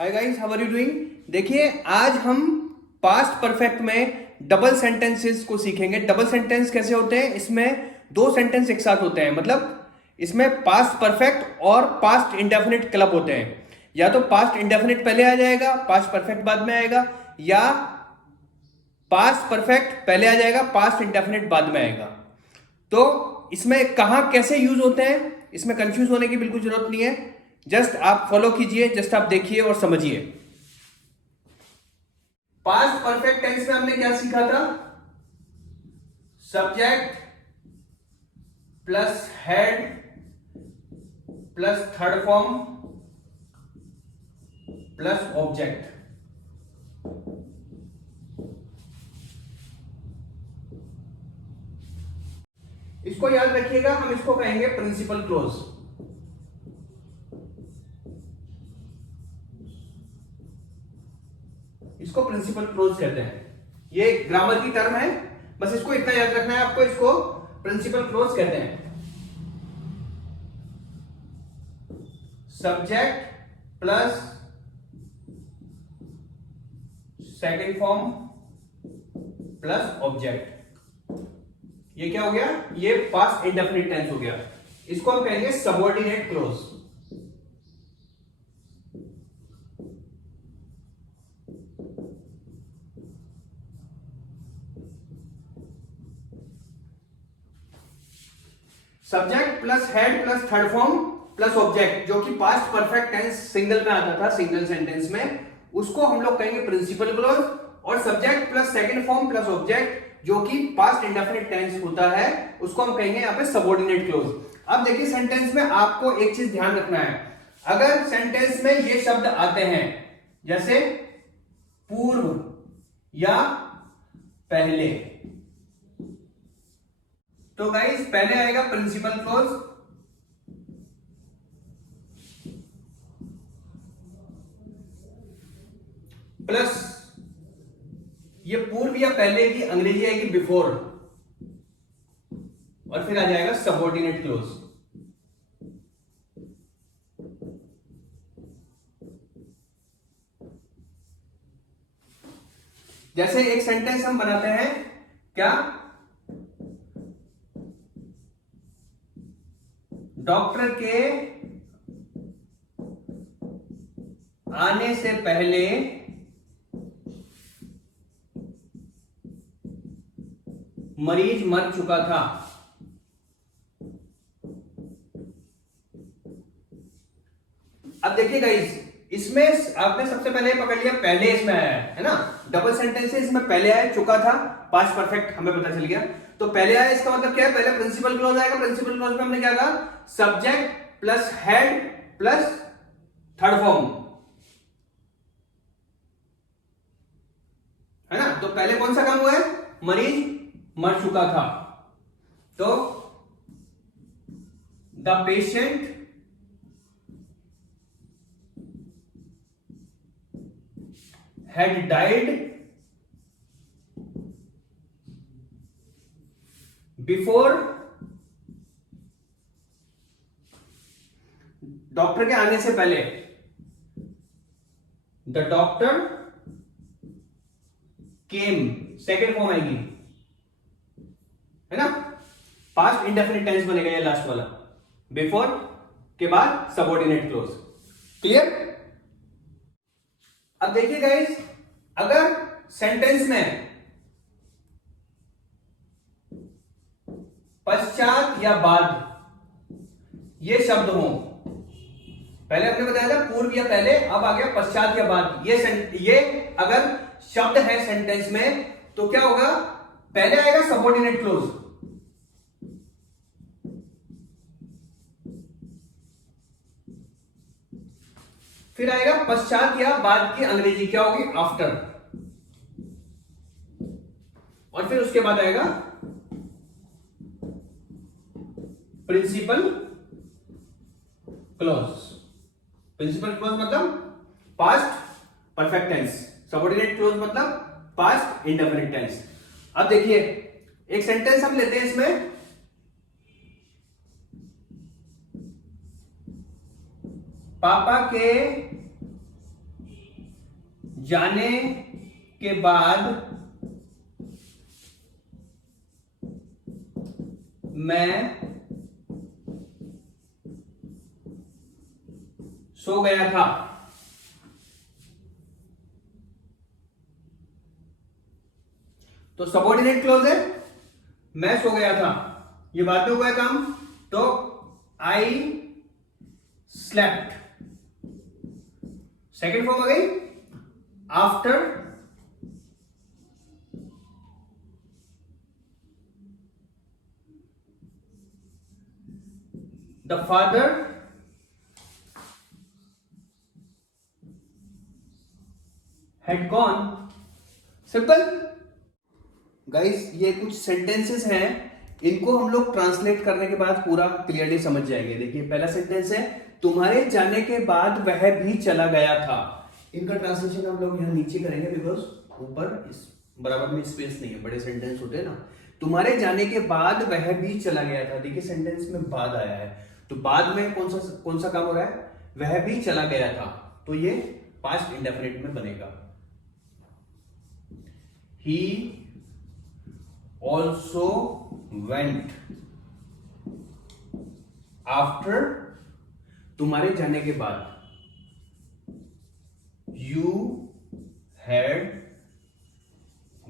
Hi guys, how are you doing. देखिए, आज हम पास्ट परफेक्ट में डबल सेंटेंसेस को सीखेंगे। डबल सेंटेंस कैसे होते हैं? इसमें दो सेंटेंस एक साथ होते हैं, मतलब इसमें पास्ट परफेक्ट और पास्ट इंडेफिनिट क्लब होते हैं। या तो पास्ट इंडेफिनिट पहले आ जाएगा, पास्ट परफेक्ट बाद में आएगा, या पास्ट परफेक्ट पहले आ जाएगा, पास्ट इंडेफिनिट बाद में आएगा। तो इसमें कहां कैसे यूज होते हैं, इसमें कंफ्यूज होने की बिल्कुल जरूरत नहीं है। जस्ट आप फॉलो कीजिए, जस्ट आप देखिए और समझिए। पास्ट परफेक्ट टेंस में हमने क्या सीखा था? Subject plus head plus third form plus object. इसको याद रखिएगा, हम इसको कहेंगे प्रिंसिपल क्लोज। इसको प्रिंसिपल क्लोज कहते हैं। ये ग्रामर की टर्म है, बस इसको इतना याद रखना है आपको, इसको प्रिंसिपल क्लोज कहते हैं। Subject plus second form plus object. ये क्या हो गया? ये पास्ट इंडेफिनिट टेंस हो गया। इसको हम कहेंगे subordinate close. Subject plus head plus third form plus object, जो कि पास्ट परफेक्ट टेंस सिंगल में आता था, सिंगल सेंटेंस में, उसको हम लोग कहेंगे प्रिंसिपल क्लोज। और subject plus second form plus object, जो कि पास्ट इंडेफिनिट टेंस होता है, उसको हम कहेंगे यहां पे सबऑर्डिनेट क्लोज। अब देखिए, सेंटेंस में आपको एक चीज ध्यान रखना है। अगर सेंटेंस में ये शब्द आते हैं जैसे पूर्व या पहले, तो गाइस पहले आएगा प्रिंसिपल क्लोज, प्लस ये पूर्व या पहले की अंग्रेजी आएगी बिफोर, और फिर आ जाएगा सबऑर्डिनेट क्लोज। जैसे एक सेंटेंस हम बनाते हैं, क्या? डॉक्टर के आने से पहले मरीज मर चुका था। अब देखिए गाइस, इसमें आपने सबसे पहले पकड़ लिया, पहले इसमें आया है ना। डबल सेंटेंस है, इसमें पहले आया चुका था, पास्ट परफेक्ट हमें पता चल गया। तो पहले आया, इसका मतलब क्या है? पहले प्रिंसिपल क्लोज आएगा। प्रिंसिपल क्लोज में हमने क्या कहा? Subject plus head plus third form, है ना। तो पहले कौन सा काम हुआ है? मरीज मर चुका था। तो the patient had died before, doctor के आने से पहले, the doctor came, second form आएगी, है ना। पास्ट इंडेफिनिट टेंस बनेगा ये लास्ट वाला, बिफोर के बाद सबऑर्डिनेट क्लोज। क्लियर? अब देखिए गाइस, अगर सेंटेंस में पश्चात या बाद ये शब्द हो, पहले हमने बताया था पूर्व या पहले, अब आ गया पश्चात या बाद। ये अगर शब्द है सेंटेंस में, तो क्या होगा? पहले आएगा सबऑर्डिनेट क्लोज, फिर आएगा पश्चात या बाद की अंग्रेजी क्या होगी? आफ्टर, और फिर उसके बाद आएगा प्रिंसिपल क्लोज। प्रिंसिपल क्लोज मतलब past perfect tense, subordinate clause मतलब पास्ट इंडेफिनिट टेंस। अब देखिए, एक सेंटेंस हम लेते हैं, इसमें पापा के जाने के बाद मैं सो गया था। तो सबऑर्डिनेट क्लॉज है, मैं सो गया था, ये बाद में हुआ है काम, तो आई स्लेप्ट। सेकेंड फॉर्म आ गई, after the father had gone। Simple guys, ये कुछ सेंटेंसेस हैं, इनको हम लोग ट्रांसलेट करने के बाद पूरा क्लियरली समझ जाएंगे। देखिए पहला सेंटेंस है, तुम्हारे जाने के बाद वह भी चला गया था। इनका ट्रांसलेशन हम लोग यहाँ नीचे करेंगे, बिकॉज ऊपर इस बराबर में स्पेस नहीं है, बड़े सेंटेंस होते हैं ना। तुम्हारे जाने के बाद वह भी चला गया था, देखिए सेंटेंस में बाद आया है, तो बाद में कौन सा काम हो रहा है, वह भी चला गया था, तो ये पास्ट इंडेफिनिट में बनेगा। He also went after, तुम्हारे जाने के बाद, you had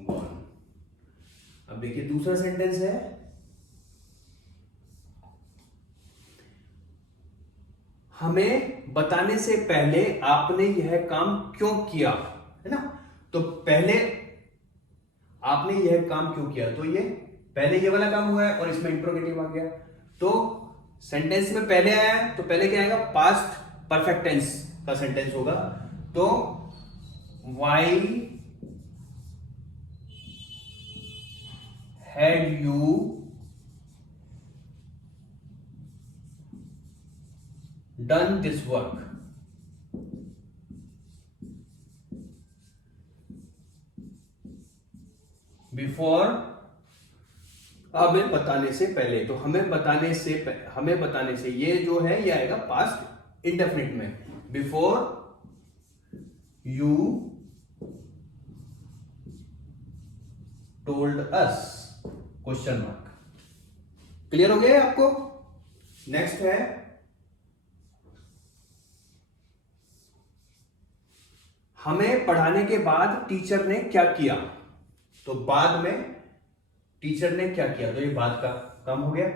gone। अब देखिए दूसरा सेंटेंस है, हमें बताने से पहले आपने यह काम क्यों किया, है ना। तो पहले आपने यह काम क्यों किया, तो ये पहले ये वाला काम हुआ है और इसमें इंट्रोगेटिव आ गया, तो सेंटेंस में पहले आया है, तो पहले क्या आएगा, पास्ट परफेक्ट टेंस का सेंटेंस होगा। तो why had you done this work. Before, हमें बताने से पहले, तो हमें बताने से ये जो है ये आएगा पास्ट इंडेफिनिट में, before you told us, question mark. Clear हो गया आपको। नेक्स्ट है, हमें पढ़ाने के बाद टीचर ने क्या किया, तो बाद में टीचर ने क्या किया, तो ये बाद का काम हो गया,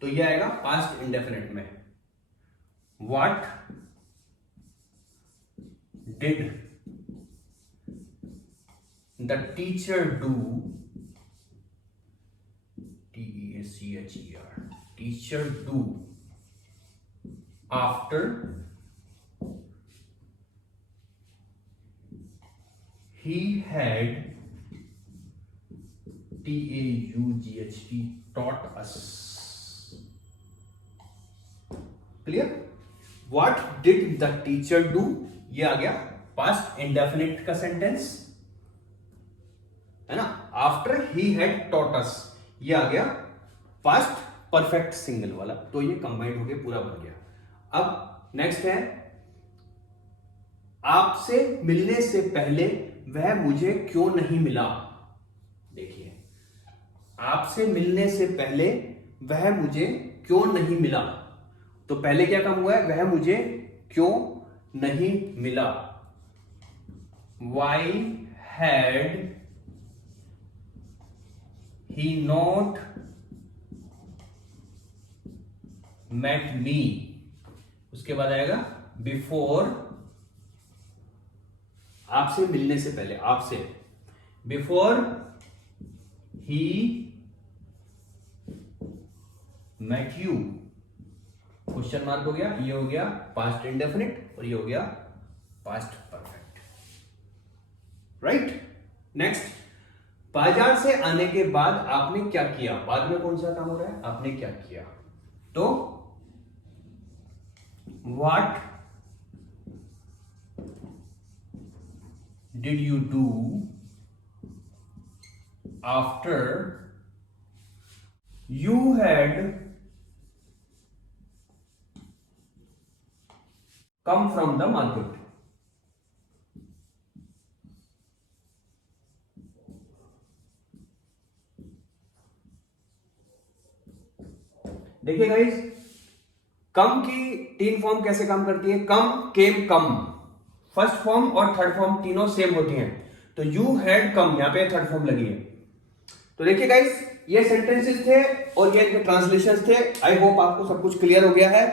तो ये आएगा पास्ट इंडेफिनिट में। What did the teacher do, TEACHER, teacher do after he had TAUGHT taught us। Clear. What did the teacher do, ये आ गया पास्ट इंडेफिनिट का सेंटेंस, है ना। After he had taught us, ये आ गया पास्ट परफेक्ट सिंगल वाला, तो ये कंबाइंड होके पूरा बन गया। अब नेक्स्ट है, आपसे मिलने से पहले वह मुझे क्यों नहीं मिला। देखिए, आपसे मिलने से पहले वह मुझे क्यों नहीं मिला, तो पहले क्या काम हुआ है, वह मुझे क्यों नहीं मिला। Why had he not met me, उसके बाद आएगा बिफोर, आपसे मिलने से पहले, आपसे, before he met you, question mark हो गया, ये हो गया पास्ट इंडेफिनिट और ये हो गया पास्ट परफेक्ट। राइट। नेक्स्ट, बाजार से आने के बाद आपने क्या किया, बाद में कौन सा काम हो रहा है, आपने क्या किया, तो what did you do after you had come from the market। देखिए गाइस, कम की तीन फॉर्म कैसे काम करती है? कम, केम, कम। फर्स्ट फॉर्म और थर्ड फॉर्म तीनों सेम होती हैं। तो यू हैड कम, यहां पे थर्ड फॉर्म लगी है। तो देखिए गाइस, ये सेंटेंसेस थे और ये इनके ट्रांसलेशंस थे। आई होप आपको सब कुछ क्लियर हो गया है।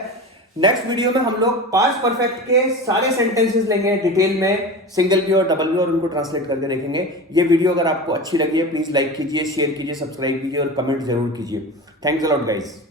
नेक्स्ट वीडियो में हम लोग पास्ट परफेक्ट के सारे सेंटेंसेस लेंगे डिटेल में, सिंगल भी और डबल भी, और उनको ट्रांसलेट करके देखेंगे। ये वीडियो अगर आपको अच्छी लगी है, प्लीज लाइक कीजिए, शेयर कीजिए, सब्सक्राइब कीजिए और कमेंट जरूर कीजिए। Thanks a lot guys.